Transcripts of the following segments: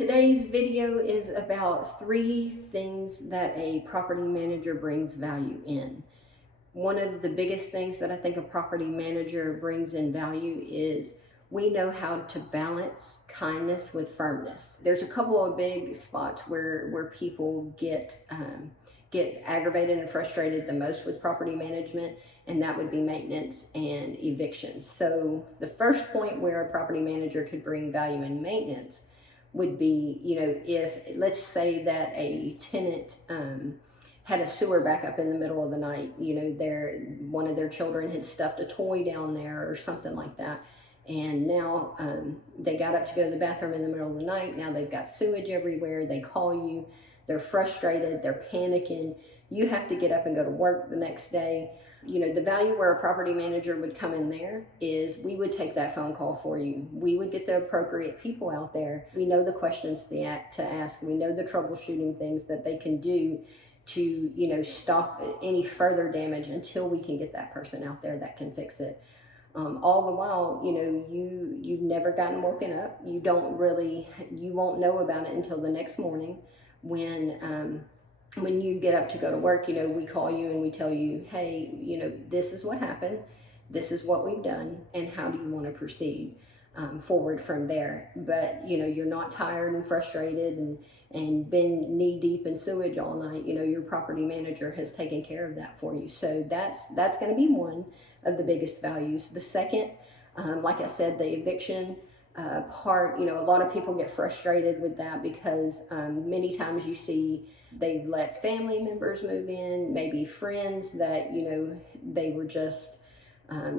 Today's video is about 3 things that a property manager brings value in. One of the biggest things that I think a property manager brings in value is we know how to balance kindness with firmness. There's a couple of big spots where people get aggravated and frustrated the most with property management, and that would be maintenance and evictions. So the first point where a property manager could bring value in maintenance would be, if let's say that a tenant had a sewer backup in the middle of the night, one of their children had stuffed a toy down there or something like that, and now they got up to go to the bathroom in the middle of the night. Now they've got sewage everywhere. They call you, they're frustrated, they're panicking. You have to get up and go to work the next day. The value where a property manager would come in there is we would take that phone call for you. We would get the appropriate people out there. We know the questions to ask. We know the troubleshooting things that they can do to, stop any further damage until we can get that person out there that can fix it. All the while, you've never gotten woken up. You won't know about it until the next morning when you get up to go to work. We call you and we tell you, hey, this is what happened, this is what we've done, and how do you want to proceed forward from there. But you're not tired and frustrated and been knee deep in sewage all night. Your property manager has taken care of that for you. So that's going to be one of the biggest values. The second, like I said, the eviction part, a lot of people get frustrated with that because many times you see they've let family members move in, maybe friends that they were just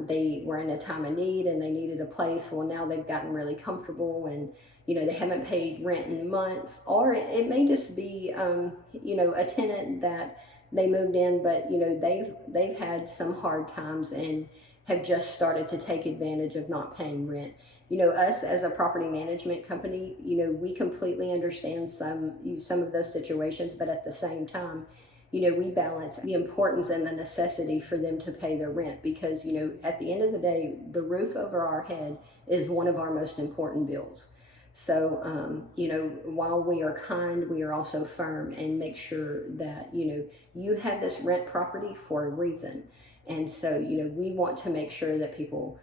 they were in a time of need and they needed a place. Well, now they've gotten really comfortable and they haven't paid rent in months, or it may just be a tenant that they moved in, but they've had some hard times and have just started to take advantage of not paying rent. Us as a property management company, we completely understand some of those situations, but at the same time, we balance the importance and the necessity for them to pay their rent because, at the end of the day, the roof over our head is one of our most important bills. So, while we are kind, we are also firm and make sure that, you have this rent property for a reason. And so, we want to make sure that people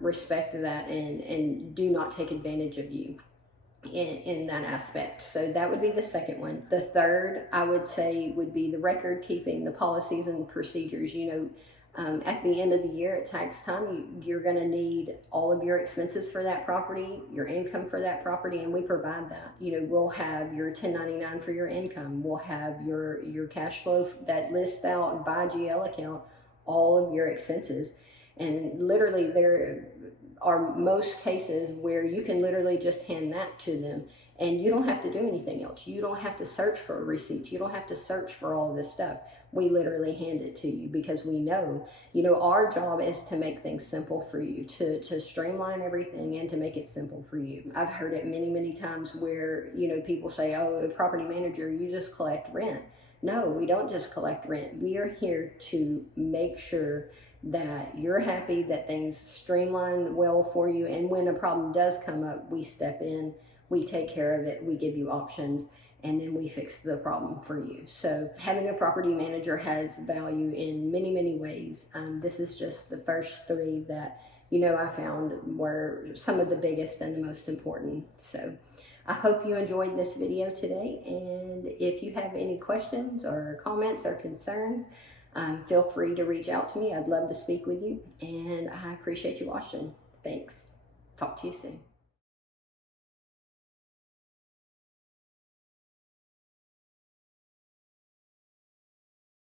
respect that and do not take advantage of you in that aspect. So that would be the second one. The third, I would say, would be the record keeping, the policies and procedures. At the end of the year at tax time, you're going to need all of your expenses for that property, your income for that property, and we provide that. We'll have your 1099 for your income. We'll have your cash flow that lists out by GL account all of your expenses. And literally there are most cases where you can literally just hand that to them and you don't have to do anything else. You don't have to search for receipts. You don't have to search for all this stuff. We literally hand it to you because we know, our job is to make things simple for you, to streamline everything and to make it simple for you. I've heard it many, many times where, people say, oh, a property manager, you just collect rent. No, we don't just collect rent. We are here to make sure that you're happy, that things streamline well for you. And when a problem does come up, we step in, we take care of it, we give you options, and then we fix the problem for you. So having a property manager has value in many, many ways. This is just the first 3 that, I found were some of the biggest and the most important. So I hope you enjoyed this video today. And if you have any questions or comments or concerns, feel free to reach out to me. I'd love to speak with you, and I appreciate you watching. Thanks. Talk to you soon.